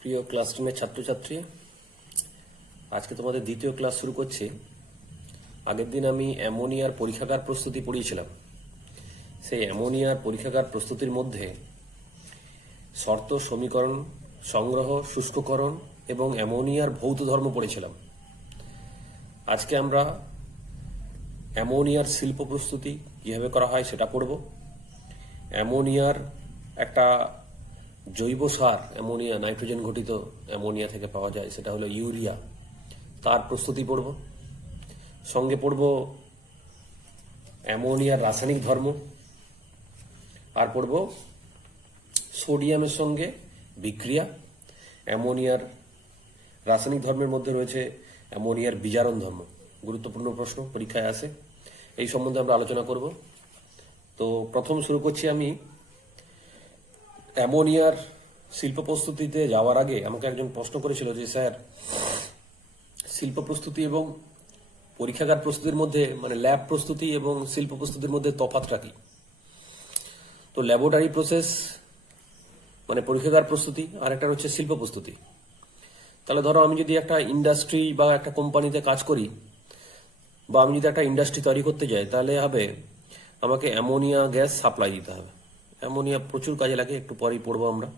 প্রিয় ক্লাস টেনের ছাত্রছাত্রী, আজকে তোমাদের দ্বিতীয় ক্লাস শুরু করছি। আগের দিন আমি অ্যামোনিয়ার পরীক্ষাগার প্রস্তুতি পড়িয়েছিলাম। সেই অ্যামোনিয়ার পরীক্ষাগার প্রস্তুতির মধ্যে শর্ত, সমীকরণ, সংগ্রহ, শুষ্ককরণ এবং অ্যামোনিয়ার ভৌত ধর্ম পড়েছিলাম। আজকে আমরা অ্যামোনিয়ার শিল্প প্রস্তুতি কিভাবে করা হয় সেটা পড়ব। অ্যামোনিয়ার একটা জৈব সার, অ্যামোনিয়া নাইট্রোজেন ঘটিত অ্যামোনিয়া থেকে পাওয়া যায়, সেটা হলো ইউরিয়া, তার প্রস্তুতি পড়ব। সঙ্গে পড়ব অ্যামোনিয়ার রাসায়নিক ধর্ম, আর পড়ব সোডিয়ামের সঙ্গে বিক্রিয়া। অ্যামোনিয়ার রাসায়নিক ধর্মের মধ্যে রয়েছে অ্যামোনিয়ার বিজারণ ধর্ম, গুরুত্বপূর্ণ প্রশ্ন, পরীক্ষায় আসে। এই সম্বন্ধে আমরা আলোচনা করব। তো প্রথম শুরু করছি আমি। অ্যামোনিয়ার শিল্প প্রস্তুতিতে যাওয়ার আগে আমাকে একজন প্রশ্ন করেছিল যে স্যার, শিল্প প্রস্তুতি এবং পরীক্ষাগার প্রস্তুতির মধ্যে, মানে ল্যাব প্রস্তুতি এবং শিল্প প্রস্তুতির মধ্যে তফাৎটা কি? তো ল্যাবরেটরি প্রসেস মানে পরীক্ষাগার প্রস্তুতি, আর একটা হচ্ছে শিল্প প্রস্তুতি। তাহলে ধরো আমি যদি একটা ইন্ডাস্ট্রি বা একটা কোম্পানিতে কাজ করি, বা আমি যদি একটা ইন্ডাস্ট্রি তৈরি করতে যাই, তাহলে হবে আমাকে অ্যামোনিয়া গ্যাস সাপ্লাই দিতে হবে। অ্যামোনিয়া প্রচুর কাজে লাগে, একটু পরেই পড়বো আমরা।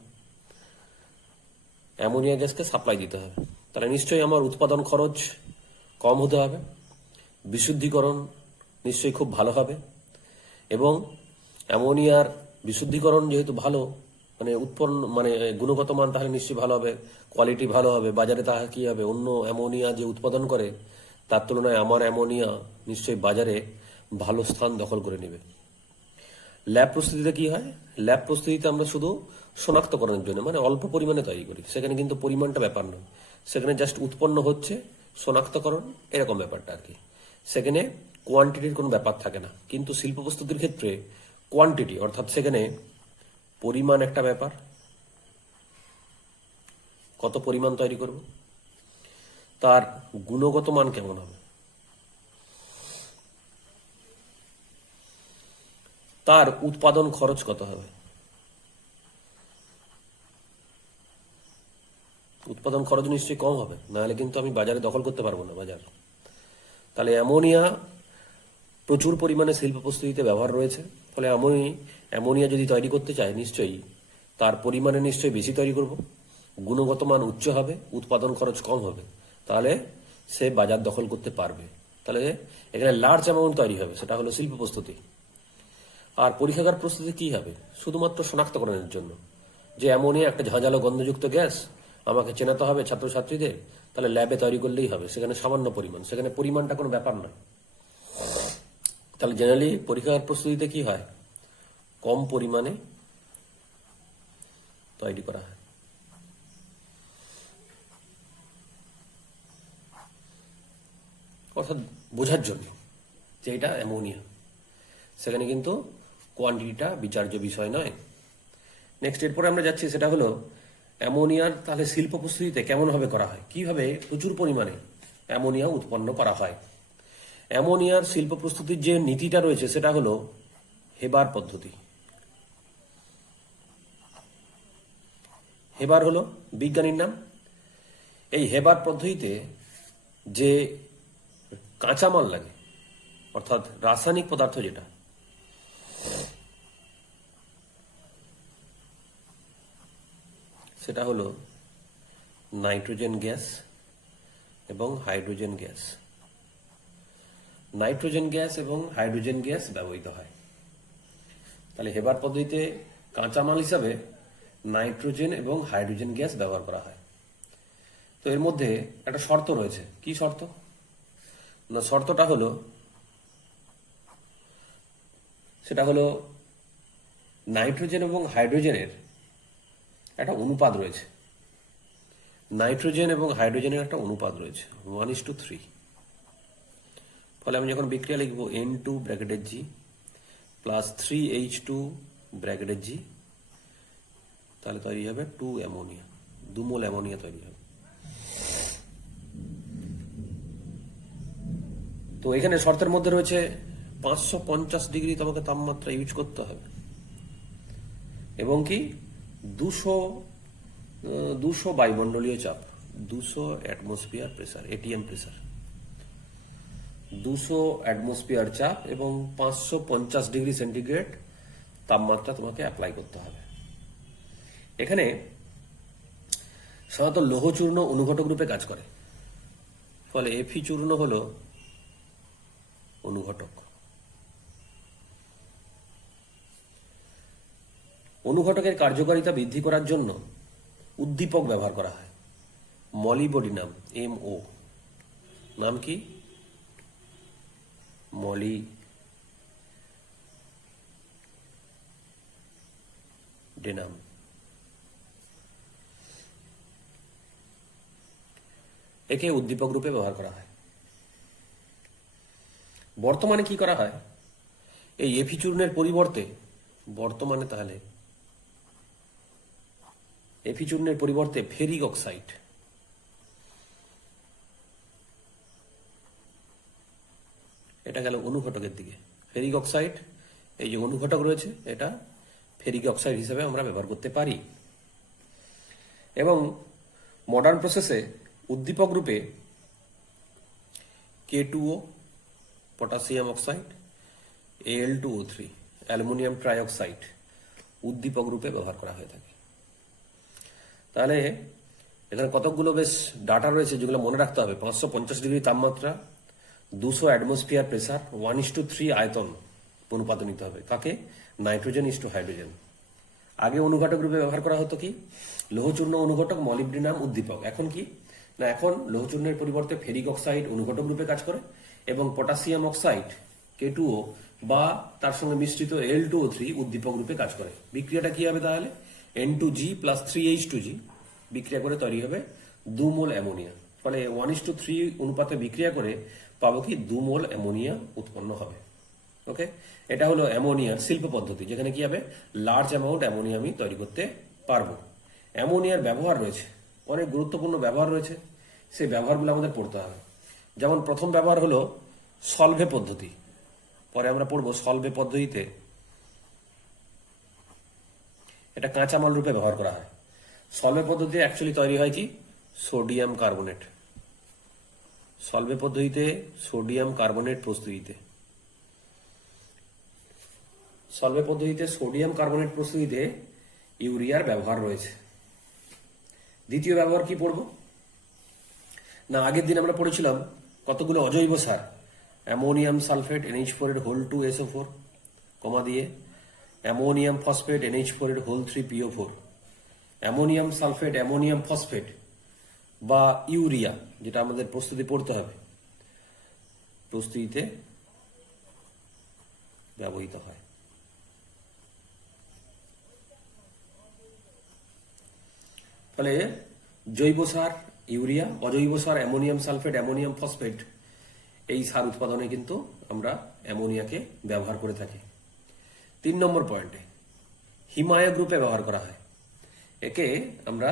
অ্যামোনিয়া গ্যাসকে সাপ্লাই দিতে হবে, তাহলে নিশ্চয়ই আমার উৎপাদন খরচ কম হতে হবে, বিশুদ্ধিকরণ নিশ্চয়ই খুব ভালো হবে, এবং অ্যামোনিয়ার বিশুদ্ধিকরণ যেহেতু ভালো, মানে উৎপন্ন মানে গুণগত মান তাহলে নিশ্চয়ই ভালো হবে, কোয়ালিটি ভালো হবে। বাজারে তাহলে কি হবে, অন্য অ্যামোনিয়া যে উৎপাদন করে তার তুলনায় আমার অ্যামোনিয়া নিশ্চয়ই বাজারে ভালো স্থান দখল করে নেবে। ল্যাব প্রস্তুতিতে কি হয়? ল্যাব প্রস্তুতিতে আমরা শুধু শনাক্তকরণের জন্য, মানে অল্প পরিমাণে তৈরি করি, সেখানে কিন্তু পরিমাণটা ব্যাপার নয়, সেখানে জাস্ট উৎপন্ন হচ্ছে, শনাক্তকরণ এরকম ব্যাপারটা আর কি। সেখানে কোয়ান্টিটির কোনো ব্যাপার থাকে না। কিন্তু শিল্প প্রস্তুতির ক্ষেত্রে কোয়ান্টিটি, অর্থাৎ সেখানে পরিমাণ একটা ব্যাপার, কত পরিমাণ তৈরি করব, তার গুণগত মান কেমন হবে, তার উৎপাদন খরচ কত হবে। উৎপাদন খরচ নিশ্চয়ই কম হবে, নাহলে কিন্তু আমি বাজারে দখল করতে পারবো না বাজার। তাহলে অ্যামোনিয়া প্রচুর পরিমাণে শিল্প প্রস্তুতিতে ব্যবহার রয়েছে। ফলে আমি অ্যামোনিয়া যদি তৈরি করতে চাই, নিশ্চয়ই তার পরিমাণে নিশ্চয়ই বেশি তৈরি করব, গুণগত মান উচ্চ হবে, উৎপাদন খরচ কম হবে, তাহলে সে বাজার দখল করতে পারবে। তাহলে এখানে লার্জ অ্যামাউন্ট তৈরি হবে, সেটা হলো শিল্প প্রস্তুতি। আর পরীক্ষাগার প্রস্তুতি কি হবে? শুধুমাত্র শনাক্তকরণের জন্য, যে অ্যামোনিয়া একটা ঝাঁঝালো গন্ধযুক্ত গ্যাস, আমাকে চেনাতে হবে ছাত্রছাত্রীদের, তাহলে ল্যাবে তৈরি করলেই হবে, সেখানে সামান্য পরিমাণ, সেখানে পরিমাণটা কোনো ব্যাপার নয়। তাহলে জেনারেলি পরীক্ষাগার প্রস্তুতিতে কি হয়, কম পরিমাণে তৈরি করা হয়। অর্থাৎ বোঝার জন্য যে এটা অ্যামোনিয়া, সেখানে কিন্তু কোয়ান্টিটিটা বিচার্য বিষয় নয়। নেক্সট, এরপরে আমরা যাচ্ছি, সেটা হলো অ্যামোনিয়ার তাহলে শিল্প প্রস্তুতিতে কেমনভাবে করা হয়, কিভাবে প্রচুর পরিমাণে অ্যামোনিয়া উৎপন্ন করা হয়। অ্যামোনিয়ার শিল্প প্রস্তুতির যে নীতিটা রয়েছে সেটা হলো হেবার পদ্ধতি। হেবার হলো বিজ্ঞানীর নাম। এই হেবার পদ্ধতিতে যে কাঁচামাল লাগে, অর্থাৎ রাসায়নিক পদার্থ যেটা, সেটা হলো নাইট্রোজেন গ্যাস এবং হাইড্রোজেন গ্যাস। নাইট্রোজেন গ্যাস এবং হাইড্রোজেন গ্যাস ব্যবহৃত হয়। তাহলে হেবার পদ্ধতিতে কাঁচামাল হিসাবে নাইট্রোজেন এবং হাইড্রোজেন গ্যাস ব্যবহার করা হয়। তো এর মধ্যে একটা শর্ত রয়েছে। কি শর্ত? না, শর্তটা হলো, সেটা হলো নাইট্রোজেন এবং হাইড্রোজেনের একটা অনুপাত রয়েছে। নাইট্রোজেন এবং হাইড্রোজেনের একটা অনুপাত রয়েছে 1:3। ফলে আমি যখন বিক্রিয়া লিখব N2 ব্র্যাকেটের G প্লাস 3H2 ব্র্যাকেটের G, তাহলে তৈরি হবে 2 অ্যামোনিয়া, 2 মোল অ্যামোনিয়া তৈরি হবে। তো এখানে শর্তের মধ্যে রয়েছে 550 ডিগ্রি তোমাকে তাপমাত্রা ইউজ করতে হবে, এবং কি 200 200 বায়ুমণ্ডলীয় চাপ, 200 atmosphere pressure, ATM pressure, 200 atmosphere চাপ এবং 550 ডিগ্রি সেন্টিগ্রেড তাপমাত্রা তোমাকে অ্যাপ্লাই করতে হবে। এখানে সাধারণত লৌহ চূর্ণ অনুঘটক রূপে কাজ করে, ফলে এফি চূর্ণ হল অনুঘটক। অনুঘটকের কার্যকারিতা বৃদ্ধি করার জন্য উদ্দীপক ব্যবহার করা হয়। মলিবডিনাম, MO, নাম কি? মলিবডেনাম। একে উদ্দীপক রূপে ব্যবহার করা হয়। বর্তমানে কি করা হয়? এই এফি চূর্ণের পরিবর্তে বর্তমানে তাহলে এফি চূর্ণের পরিবর্তে ফেরিক অক্সাইড, এটা গেল অনুঘটকের দিকে। ফেরিক অক্সাইড, এই যে অনুঘটক রয়েছে, এটা ফেরিক অক্সাইড হিসেবে আমরা ব্যবহার করতে পারি। এবং মডার্ন প্রসেসে উদ্দীপক রূপে K2O, potassium oxide, Al2O3, aluminium trioxide উদ্দীপক রূপে ব্যবহার করা হয়ে থাকে। তাহলে এখানে কতকগুলো বেশ ডাটা রয়েছে যেগুলো মনে রাখতে হবে। 550 ডিগ্রি তাপমাত্রা, 200 অ্যাটমসফিয়ার প্রেসার, 1:3 আয়তন অনুপাত নিতে হবে। কাকে? Nitrogen is to hydrogen. আগে অনুঘটক রূপে ব্যবহার করা হতো কি? লৌহচূর্ণ অনুঘটক, মলিবডিনাম উদ্দীপক। এখন কি না, এখন লৌহচূর্ণের পরিবর্তে ফেরিক অক্সাইড অনুঘটক রূপে কাজ করে এবং পটাশিয়াম অক্সাইড K2O বা তার সঙ্গে মিশ্রিত Al2O3 উদ্দীপক রূপে কাজ করে। বিক্রিয়াটা কি হবে তাহলে? N2G প্লাস 3H2G বিক্রিয়া করে তৈরি হবে 2 মোল অ্যামোনিয়া। ফলে 1:3 অনুপাতে বিক্রিয়া করে পাবো কি? 2 মোল অ্যামোনিয়া উৎপন্ন হবে। ওকে, এটা হলো অ্যামোনিয়ার শিল্প পদ্ধতি, যেখানে কি হবে? লার্জ অ্যামাউন্ট অ্যামোনিয়া আমি তৈরি করতে পারবো। অ্যামোনিয়ার ব্যবহার রয়েছে, অনেক গুরুত্বপূর্ণ ব্যবহার রয়েছে, সেই ব্যবহারগুলো আমাদের পড়তে হবে। যেমন প্রথম ব্যবহার হলো সলভে পদ্ধতি, পরে আমরা পড়বো সলভে পদ্ধতিতে এটা কাঁচামাল রূপে ব্যবহার করা হয়। সলভে পদ্ধতিতে অ্যাকচুয়ালি তৈরি হয় কি? Sodium carbonate. সলভে পদ্ধতিতে সোডিয়াম কার্বনেট প্রস্তুতিতে সলভে পদ্ধতিতে সোডিয়াম কার্বনেট প্রস্তুতিতে ইউরিয়ার ব্যবহার রয়েছে। দ্বিতীয় ব্যবহার কি পড়ব না, আগের দিন আমরা পড়েছিলাম কতগুলো অজৈব সার। অ্যামোনিয়াম সালফেট NH4 এর হোল 2 SO4 কমা দিয়ে, অ্যামোনিয়াম ফসফেট NH4 এর whole 3 PO4, ammonium sulphate, ammonium phosphate বা ইউরিয়া, যেটা আমাদের প্রস্তুতি পড়তে হবে, প্রস্তুতিতে ব্যবহৃত হয়। ফলে জৈব সার ইউরিয়া, অজৈব সার অ্যামোনিয়াম সালফেট, অ্যামোনিয়াম ফসফেট, এই সার উৎপাদনে কিন্তু আমরা অ্যামোনিয়াকে ব্যবহার করে থাকি। 3 নম্বর পয়েন্টে হিমায়ক গ্রুপে ব্যবহার করা হয়। একে আমরা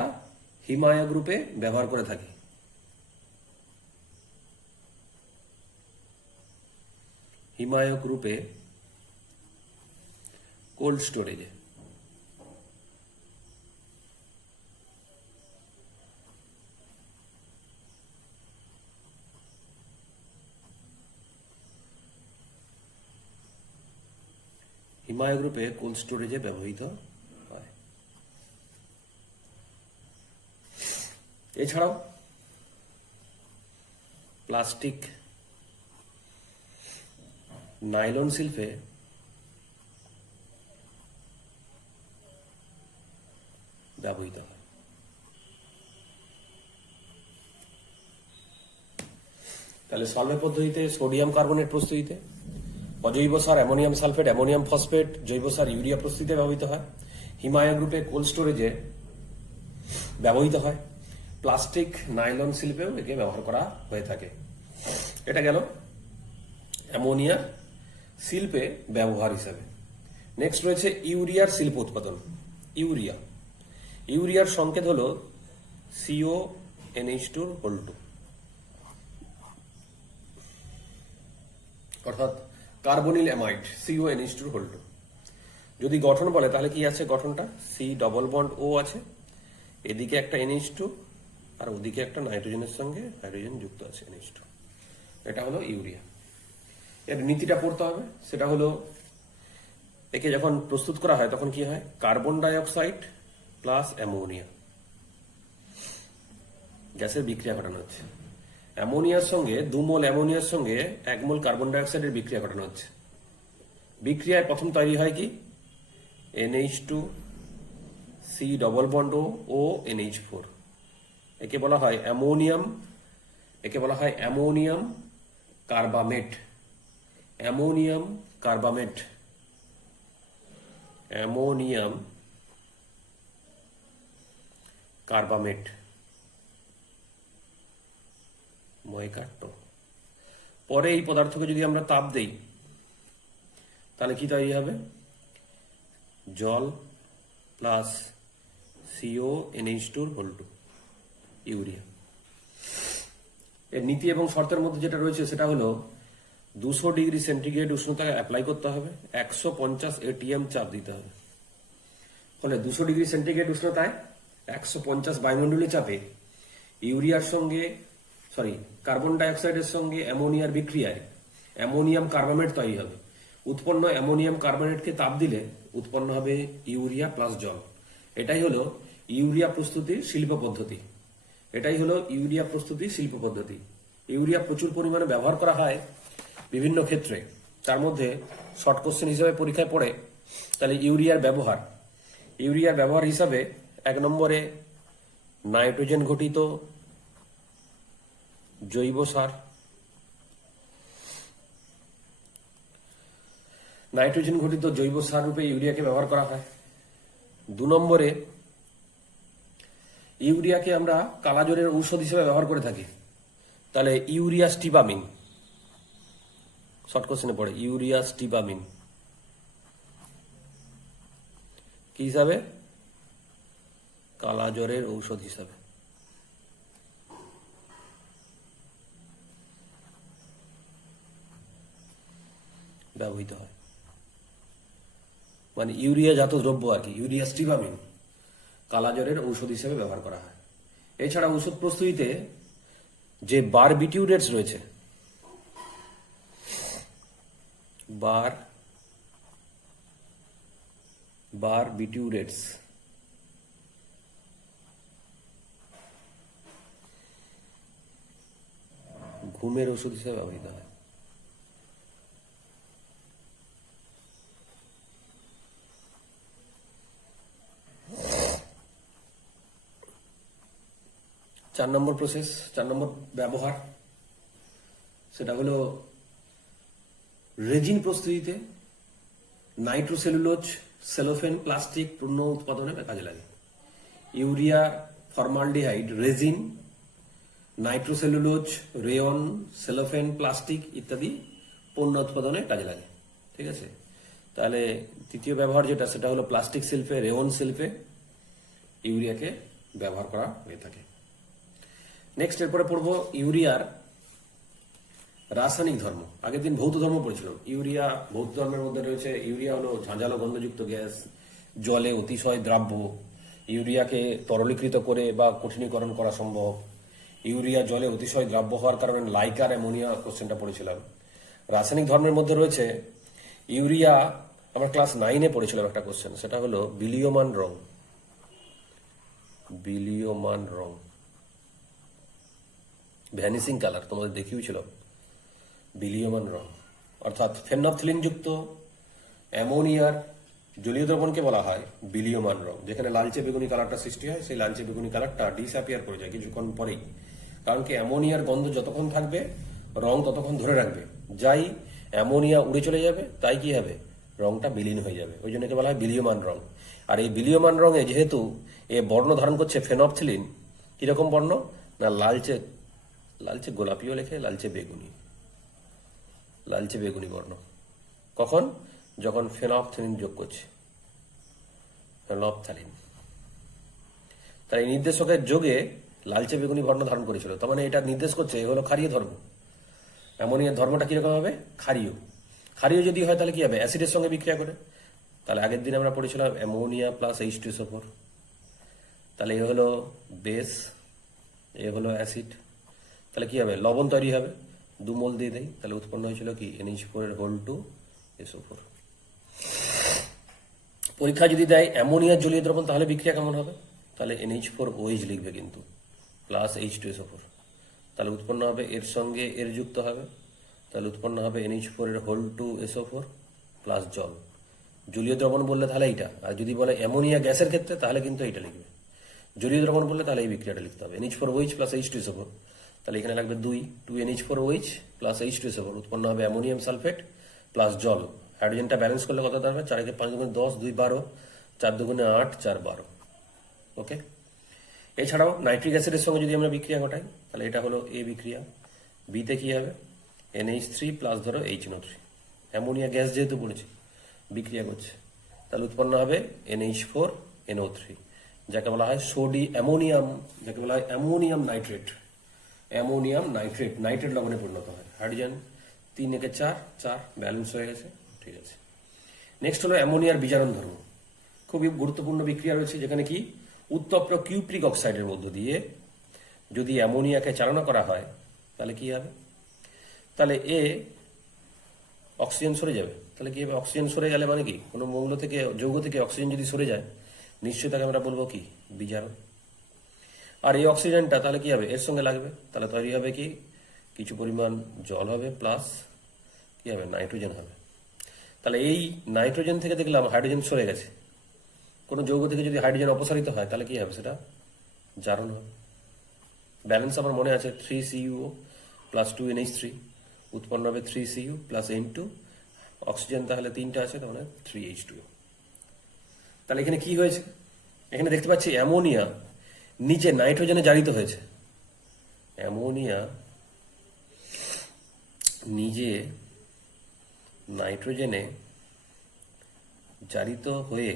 হিমায়ক গ্রুপে ব্যবহার করে থাকি। হিমায়ক রূপে কোল্ড স্টোরেজে হিমায়ক রূপে কোল্ড স্টোরেজে ব্যবহৃত হয়। এছাড়াও প্লাস্টিক, নাইলন শিল্পে ব্যবহৃত হয়। তাহলে সলভে পদ্ধতিতে সোডিয়াম কার্বনেট প্রস্তুতিতে, অজৈব সার অ্যামোনিয়াম সালফেট, অ্যামোনিয়াম ফসফেট, জৈব সার ইউরিয়া প্রস্তুতিতে ব্যবহৃত হয়। হিমায়ক গ্রুপে কোল্ড স্টোরেজে ব্যবহৃত হয়। প্লাস্টিক, নাইলন শিল্পেও একে ব্যবহার করা হয়ে থাকে। এটা গেল অ্যামোনিয়া শিল্পে ব্যবহার হিসাবে। নেক্সট রয়েছে ইউরিয়ার শিল্প উৎপাদন। ইউরিয়ার সংকেত হলো CONH2 অর্থাৎ কার্বনিল অ্যামাইড, CONH2। যদি গঠন বলে তাহলে কি আছে গঠনটা? C ডবল বন্ড O আছে এদিকে একটা NH2 আর ওদিকে একটা নাইট্রোজেনের সঙ্গে হাইড্রোজেন যুক্ত আছে NH2। এটা হলো ইউরিয়া। এর নীতিটা পড়তে হবে, সেটা হলো একে যখন প্রস্তুত করা হয় তখন কি হয়, carbon die oxide plus ammonia গ্যাসের বিক্রিয়া ঘটানো হচ্ছে। অ্যামোনিয়ার সঙ্গে 2 মোল অ্যামোনিয়ার সঙ্গে 1 মোল কার্বন ডাই অক্সাইডের বিক্রিয়া ঘটানো হচ্ছে। বিক্রিয়ায় প্রথম তৈরি হয় কি, NH2 C ডবল বন্ড ও NH4। একে বলা হয় অ্যামোনিয়াম, একে বলা হয় ammonium carbamate. Ammonium carbamate, ammonium carbamate ময়কাট্ট। পরে এই পদার্থকে যদি আমরা তাপ দেই তাহলে কি তৈরি হবে, জল প্লাস CONH2 ইউরিয়া। এর নীতি এবং শর্তের মধ্যে যেটা রয়েছে সেটা হলো 200 ডিগ্রি সেন্টিগ্রেড উষ্ণতায় অ্যাপ্লাই করতে হবে, 150 ATM চাপ দিতে হবে। ফলে 200 ডিগ্রি সেন্টিগ্রেড উষ্ণতায় 150 বায়ুমণ্ডলীয় চাপে ইউরিয়ার সঙ্গে কার্বন ডাই অক্সাইডের সঙ্গে অ্যামোনিয়ার বিক্রিয়ায় অ্যামোনিয়াম কার্বামেট তৈরি হবে। উৎপন্ন অ্যামোনিয়াম কার্বামেটকে তাপ দিলে উৎপন্ন হবে ইউরিয়া প্লাস জল। এটাই হলো ইউরিয়া প্রস্তুতির শিল্প পদ্ধতি। এটাই হলো ইউরিয়া প্রস্তুতির শিল্প পদ্ধতি। ইউরিয়া প্রচুর পরিমাণে ব্যবহার করা হয় বিভিন্ন ক্ষেত্রে, তার মধ্যে শর্ট কোশ্চেন হিসেবে পরীক্ষায় পড়ে। তাহলে ইউরিয়ার ব্যবহার হিসাবে 1 নম্বরে নাইট্রোজেন ঘটিত জৈব সার, নাইট্রোজেন ঘটিত জৈব সার রূপে ইউরিয়াকে ব্যবহার করা হয়। 2 নম্বরে ইউরিয়াকে আমরা কালাজ্বরের ঔষধ হিসেবে ব্যবহার করে থাকি। তাহলে ইউরিয়া স্টিবামিন, শর্ট কোশ্চেনে পড়ে ইউরিয়া স্টিবামিন কি হিসাবে, কালাজ্বরের ঔষধ হিসাবে। ব্যবহৃত হয়, মানে ইউরিয়া জাত দ্রব্য আর কি, ইউরিয়া স্টিবামিন কালাজ্বরের ঔষধ হিসেবে ব্যবহার করা হয়। এছাড়া ঔষধ প্রস্তুতিতে যে বারবিটিউরেটস রয়েছে, বারবিটিউরেটস ঘুমের ওষুধ হিসেবে ব্যবহৃত হয়। চার নম্বর ব্যবহার, সেটা হলো রেজিন প্রস্তুতিতে নাইট্রোসেলুলোজ, সেলোফেন, প্লাস্টিক পণ্য উৎপাদনে কাজে লাগে। Urea, formaldehyde, resin, nitrocellulose, rayon, cellophane, plastic ইত্যাদি পণ্য উৎপাদনে কাজে লাগে। ঠিক আছে, তাহলে তৃতীয় ব্যবহার যেটা, সেটা হলো প্লাস্টিক শিল্পে, রেয়ন শিল্পে ইউরিয়াকে ব্যবহার করা হয়ে থাকে। নেক্সট এরপরে পড়বো ইউরিয়ার রাসায়নিক ধর্ম। আগের দিন ভৌত ধর্ম পড়েছিলাম। ইউরিয়া ভৌত ধর্মের মধ্যে রয়েছে, ইউরিয়া হলো ঝাঁঝালো গন্ধযুক্ত গ্যাস, জলে অতিশয় দ্রাব্য, ইউরিয়াকে তরলীকৃত করে বা কঠিনীকরণ করা সম্ভব। ইউরিয়া জলে অতিশয় দ্রাব্য হওয়ার কারণে লাইকার অ্যামোনিয়া কোশ্চেনটা পড়েছিলাম। রাসায়নিক ধর্মের মধ্যে রয়েছে ইউরিয়া, আমরা ক্লাস 9-এ পড়েছিলাম একটা কোশ্চেন, সেটা হলো বিলীয়মান রং, ভ্যানিসিং কালার, তোমাদের দেখিয়েছিল বিলীয়মান রং। অর্থাৎ ফেনফথলিন যুক্ত অ্যামোনিয়ার জলীয় দ্রবণকে বলা হয় বিলীয়মান রং। যেখানে লালচে বেগুনি কালারটা সৃষ্টি হয়, সেই লালচে বেগুনি কালারটা ডিসঅ্যাপিয়ার করে যায় কিছুক্ষণ পরেই। কারণ কি, অ্যামোনিয়ার গন্ধ যতক্ষণ থাকবে রং ততক্ষণ ধরে রাখবে। যাই অ্যামোনিয়া উড়ে চলে যাবে তাই কি হবে, রংটা বিলীন হয়ে যাবে। ওই জন্য একে বলা হয় বিলীয়মান রং। আর এই বিলীয়মান রঙে যেহেতু এ বর্ণ ধারণ করছে ফেনফথলিন, কিরকম বর্ণ না, লালচে গোলাপিও লেখে, লালচে বেগুনি বর্ণ। কখন, যখন ফেনফথলিন যোগ করছে, ফেনফথলিন। তাই এই নির্দেশকের যোগে লালচে বেগুনি বর্ণ ধারণ করেছিল। তার মানে এটা নির্দেশ করছে এ হলো ক্ষারীয় ধর্ম। অ্যামোনিয়ার ধর্মটা কিরকম হবে, ক্ষারীয় যদি হয় তাহলে কি হবে, অ্যাসিডের সঙ্গে বিক্রিয়া করে। তাহলে আগের দিন আমরা পড়েছিলাম অ্যামোনিয়া প্লাস H2SO4। তাহলে এ হলো বেস, এ হলো অ্যাসিড, তাহলে কি হবে লবণ তৈরি হবে, 2 মোল দিয়ে দেয়, তাহলে উৎপন্ন হয়েছিল কি NH4 এর হোল টু SO4। পরীক্ষা যদি দেয় অ্যামোনিয়ার জলীয় দ্রবণ তাহলে বিক্রিয়া কেমন হবে, তাহলে NH4OH লিখবে কিন্তু প্লাস H2SO4, তাহলে উৎপন্ন হবে এর সঙ্গে এর যুক্ত হবে, তাহলে উৎপন্ন হবে NH4 এর হোল টু SO4 প্লাস জল। জলীয় দ্রবণ বললে তাহলে এইটা, আর যদি বলে অ্যামোনিয়া গ্যাসের ক্ষেত্রে তাহলে কিন্তু এইটা লিখবে। জলীয় দ্রবণ বললে তাহলে এই বিক্রিয়াটা লিখতে হবে NH4OH প্লাস H2SO4, তাহলে এখানে লাগবে 2 NH4OH প্লাস H2SO4, উৎপন্ন হবে অ্যামোনিয়াম সালফেট প্লাস জল। হাইড্রোজেনটা ব্যালেন্স করলে কত দাঁড়াবে, 4 × 5 = 10, 2 12, 4 2 × 8, 4 12। ওকে, এছাড়াও নাইট্রিক অ্যাসিডের সঙ্গে যদি আমরা বিক্রিয়া ঘটাই তাহলে এটা হলো এ বিক্রিয়া, বিতে কি হবে NH3 প্লাস ধরো HNO3, অ্যামোনিয়া গ্যাস যেহেতু পড়েছে বিক্রিয়া করছে, তাহলে উৎপন্ন হবে NH4NO3, যাকে বলা হয় অ্যামোনিয়াম, যাকে বলা হয় ammonium nitrate. Ammonium nitrate, nitrate লবণে পরিণত হয়। হাইড্রোজেন 3 একে 4, 4 ব্যালেন্স হয়ে গেছে, ঠিক আছে। নেক্সট হলো অ্যামোনিয়ার বিজারণ ধর্ম, খুবই গুরুত্বপূর্ণ বিক্রিয়া রয়েছে, যেখানে কি উত্তপ্ত কিউপ্রিক অক্সাইডের মধ্য দিয়ে যদি অ্যামোনিয়াকে চালনা করা হয় তাহলে কি হবে, তাহলে অক্সিজেন সরে যাবে। তাহলে কি হবে, অক্সিজেন সরে গেলে মানে কি কোনো মৌল থেকে, যৌগ থেকে অক্সিজেন যদি সরে যায় নিশ্চয়ই তাকে আমরা বলবো কি বিজারণ। আর এই অক্সিজেনটা তাহলে কি হবে এর সঙ্গে লাগবে, তাহলে তৈরি হবে কি কিছু পরিমাণ জল হবে প্লাস কি হবে নাইট্রোজেন হবে। তাহলে এই নাইট্রোজেন থেকে দেখলাম হাইড্রোজেন সরে গেছে, কোনো যৌগ থেকে যদি হাইড্রোজেন অপসারিত হয় তাহলে কি হবে, সেটা জারণ হবে। ব্যালেন্স আমার মনে আছে 3CuO প্লাস 2NH3, উৎপন্ন হবে 3Cu প্লাস N2, অক্সিজেন তাহলে 3টা আছে, তার মানে 3H2O। তাহলে এখানে কি হয়েছে, এখানে দেখতে পাচ্ছি অ্যামোনিয়া নিচে নাইট্রোজেনে জারিত হয়েছে, অ্যামোনিয়া নিজে নাইট্রোজেনে জারিত হয়ে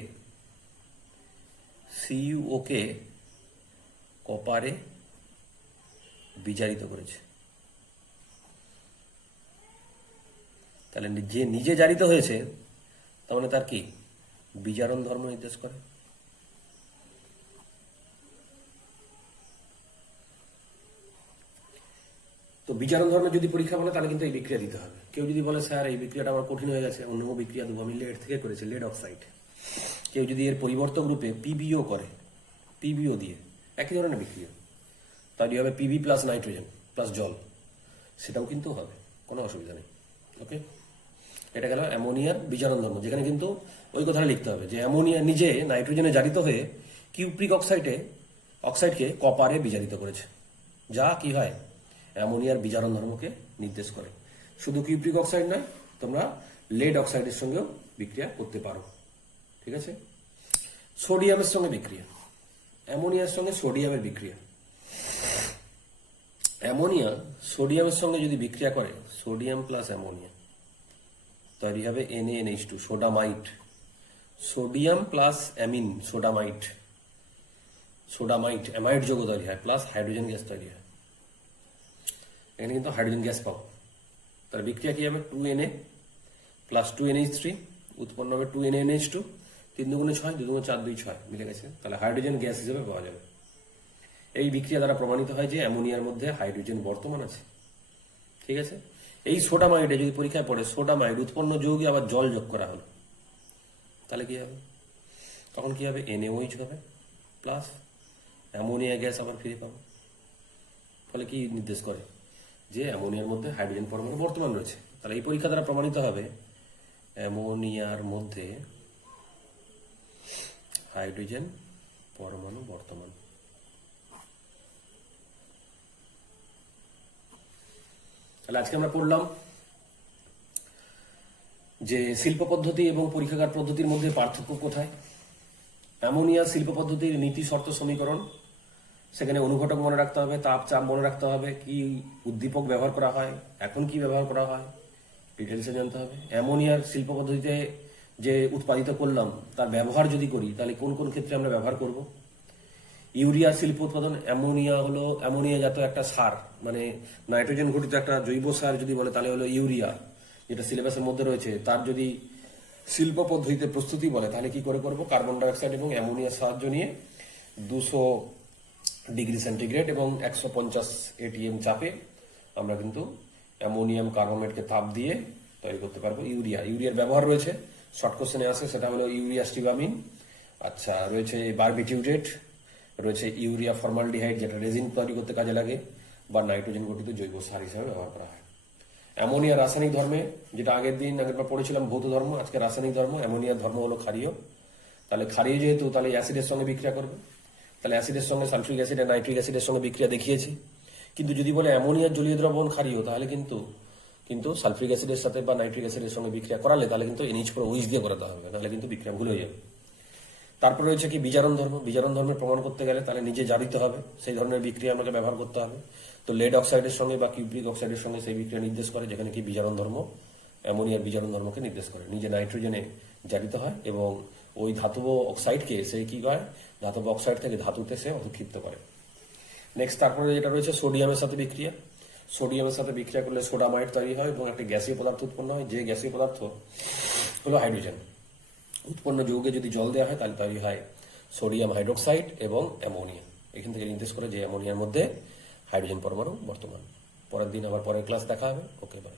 CuO কে কপারে বিজারিত করেছে। তাহলে যে নিজে জারিত হয়েছে তার মানে তার কি বিজারণ ধর্ম নির্দেশ করে। তো বিজারণ ধর্মের যদি পরীক্ষা বলে তাহলে কিন্তু এই বিক্রিয়া দিতে হবে। কেউ যদি বলে স্যার এই বিক্রিয়াটা আমার কঠিন হয়ে গেছে, অন্য বিক্রিয়া দেবো, আমি লেড থেকে করেছি, লেড অক্সাইড, কেউ যদি এর পরিবর্তক রূপে PbO করে, PbO দিয়ে একই ধরনের বিক্রিয়া তৈরি হবে, Pb প্লাস নাইট্রোজেন প্লাস জল, সেটাও কিন্তু হবে, কোনো অসুবিধা নেই। ওকে, এটা গেল অ্যামোনিয়ার বিজারণ ধর্ম, যেখানে কিন্তু ওই কথাটা লিখতে হবে যে অ্যামোনিয়া নিজে নাইট্রোজেনে জারিত হয়ে কিউপ্রিক অক্সাইডকে কপারে বিজারিত করেছে, যা কি হয় অ্যামোনিয়ার বিজারণ ধর্মকে নির্দেশ করে। শুধু কিউপ্রিক অক্সাইড নয়, তোমরা লেড অক্সাইডের সঙ্গেও বিক্রিয়া করতে পারো, ঠিক আছে। সোডিয়ামের সঙ্গে বিক্রিয়া, অ্যামোনিয়ার সঙ্গে সোডিয়ামের বিক্রিয়া। অ্যামোনিয়া সোডিয়ামের সঙ্গে যদি বিক্রিয়া করে, সোডিয়াম প্লাস অ্যামোনিয়া তৈরি হবে NaNH2, sodamide. Sodium plus amine sodamide, amide যৌগ তৈরি হয়, প্লাস হাইড্রোজেন গ্যাস তৈরি হয়। এখানে কিন্তু হাইড্রোজেন গ্যাস পাবো, তার বিক্রিয়া কি হবে 2Na প্লাস 2NH3, উৎপন্ন হবে 2NaNH2, 3 2 6, 2 2 4 2 6 মিলে গেছে, তাহলে হাইড্রোজেন গ্যাস হিসেবে পাওয়া যাবে। এই বিক্রিয়া দ্বারা প্রমাণিত হয় যে অ্যামোনিয়ার মধ্যে হাইড্রোজেন বর্তমান আছে, ঠিক আছে। এই সোডামাইডে যদি পরীক্ষায় পড়ে সোডামাইড উৎপন্ন যৌগে আবার জল যোগ করা হলো, তাহলে কি হবে, তখন কি হবে NaOH হবে প্লাস অ্যামোনিয়া গ্যাস আবার ফিরে পাবো। ফলে কি নির্দেশ করে যে অ্যামোনিয়ার মধ্যে হাইড্রোজেন পরমাণু বর্তমান রয়েছে। তাহলে এই পরীক্ষা দ্বারা প্রমাণিত হবে অ্যামোনিয়ার মধ্যে হাইড্রোজেন পরমাণু বর্তমান। তাহলে আজকে আমরা পড়লাম যে শিল্প পদ্ধতি এবং পরীক্ষাগার পদ্ধতির মধ্যে পার্থক্য কোথায়। অ্যামোনিয়া শিল্প পদ্ধতির নীতি শর্ত সমীকরণ, সেখানে অনুঘটক মনে রাখতে হবে, তাপ চাপ মনে রাখতে হবে, কি উদ্দীপক ব্যবহার করা হয়, এখন কি ব্যবহার করা হয়, ডিটেলসে জানতে হবে। অ্যামোনিয়ার শিল্প পদ্ধতিতে যে উৎপাদিত করলাম তার ব্যবহার যদি করি তাহলে কোন কোন ক্ষেত্রে আমরা ব্যবহার করব। ইউরিয়া শিল্প উৎপাদন, অ্যামোনিয়া জাত একটা সার, মানে নাইট্রোজেন ঘটিত একটা জৈব সার যদি বলে তাহলে হলো ইউরিয়া, যেটা সিলেবাসের মধ্যে রয়েছে। তার যদি শিল্প পদ্ধতিতে প্রস্তুতি বলে তাহলে কি করে করব, কার্বন ডাইঅক্সাইড এবং অ্যামোনিয়ার সাহায্য নিয়ে 200 ডিগ্রি সেন্টিগ্রেড এবং 150 ATM চাপে আমরা কিন্তু অ্যামোনিয়াম কার্বনেটকে তাপ দিয়ে তৈরি করতে পারবো ইউরিয়ার ব্যবহার রয়েছে, শর্ট কোশ্চেনে আসে, সেটা হলো ইউরিয়া স্টিবামিন, আচ্ছা রয়েছে বারবিটিউরেট, রয়েছে ইউরিয়া ফর্মালডিহাইড যেটা রেজিন তৈরি করতে কাজে লাগে, বা নাইট্রোজেন গঠিত জৈব সার হিসাবে ব্যবহার করা হয়। অ্যামোনিয়া রাসায়নিক ধর্মে, যেটা আগের পড়েছিলাম ভৌত ধর্ম, আজকে রাসায়নিক ধর্ম। অ্যামোনিয়ার ধর্ম হলো ক্ষারীয়, তাহলে ক্ষারীয় যেহেতু তাহলে অ্যাসিডের সঙ্গে বিক্রিয়া করবে, তাহলে অ্যাসিডের সঙ্গে সালফিক অ্যাসিড আর নাইট্রিক অ্যাসিডের সঙ্গে বিক্রিয়া দেখিয়েছি। কিন্তু যদি বলে অ্যামোনিয়ার জলীয় দ্রবণ ক্ষারীয়, তাহলে কিন্তু সালফিক অ্যাসিডের সাথে বা নাইট্রিক অ্যাসিডের সঙ্গে বিক্রিয়া করালে তাহলে কিন্তু NH4OH দিয়ে করাতে হবে, নাহলে কিন্তু বিক্রিয়া ভুল হয়ে যাবে। তারপর রয়েছে কি বিজারণ ধর্ম। বিজারণ ধর্মের প্রমাণ করতে গেলে তাহলে নিজে জারিতে হবে, সেই ধরনের বিক্রিয়া আমাকে ব্যবহার করতে হবে। তো লেড অক্সাইডের সঙ্গে বা কিউপ্রিক অক্সাইডের সঙ্গে সেই বিক্রিয়া নির্দেশ করে, যেখানে কি বিজারণ ধর্ম অ্যামোনিয়ার বিজারণ ধর্মকে নির্দেশ করে। নিজে নাইট্রোজেনে জারিত হয় এবং ওই ধাতব অক্সাইডকে সে কি করে, ধাতব অক্সাইড থেকে ধাতুতে সে অধিক্ষিপ্ত করে। নেক্সট তারপরে যেটা রয়েছে সোডিয়ামের সাথে বিক্রিয়া। সোডিয়ামের সাথে বিক্রিয়া করলে সোডামাইড তৈরি হয় এবং একটা গ্যাসীয় পদার্থ উৎপন্ন হয়, যে গ্যাসীয় পদার্থ হলো হাইড্রোজেন। উৎপন্ন যৌগে যদি জল দেওয়া হয় তাহলে তৈরি হয় সোডিয়াম হাইড্রোক্সাইড এবং অ্যামোনিয়া। এখান থেকে নির্দেশ করে যে অ্যামোনিয়ার মধ্যে হাইড্রোজেন পরমাণু বর্তমান। পরের দিন আবার পরের ক্লাস দেখা হবে। ওকে, বাই।